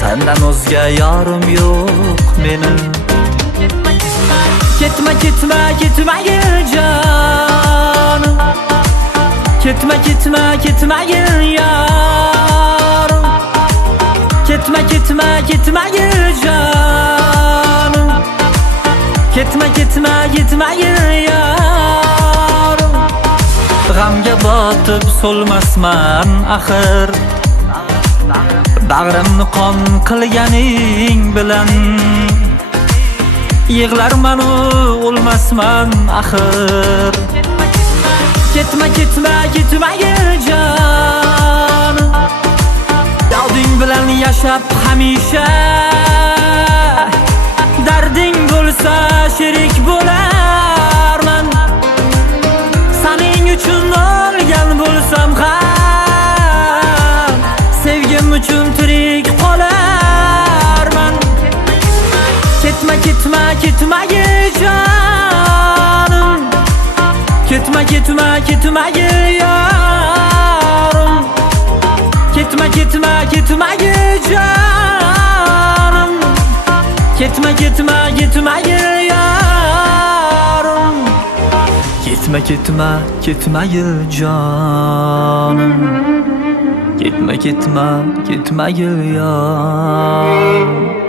Senden o'zga yorim yo'q meni. Ketma ketma ketmagin jonim, ketma ketma ketmagin yorim. Ketma ketma ketmagin jonim, ketma ketma ketmagin yorim. G'amga botib so'lmasman axir, bag'rimni qon qilganing bilan. Yig'larman o'lmasman axir. Ketma ketma ketmagin jonim, darding bilan yashab hamisha. Darding bo'lsa sherik bo'larman, sening uchun o'lgan bo'lsam ham, sevgim uchun tirik qolarman. Ketma ketma ketmagin jonim, ketma ketma ketmagin yorim. Ketma ketma ketmagin jonim, ketma ketma ketmagin yorim. Ketma ketma ketmagin jonim, ketma ketma ketmagin yorim.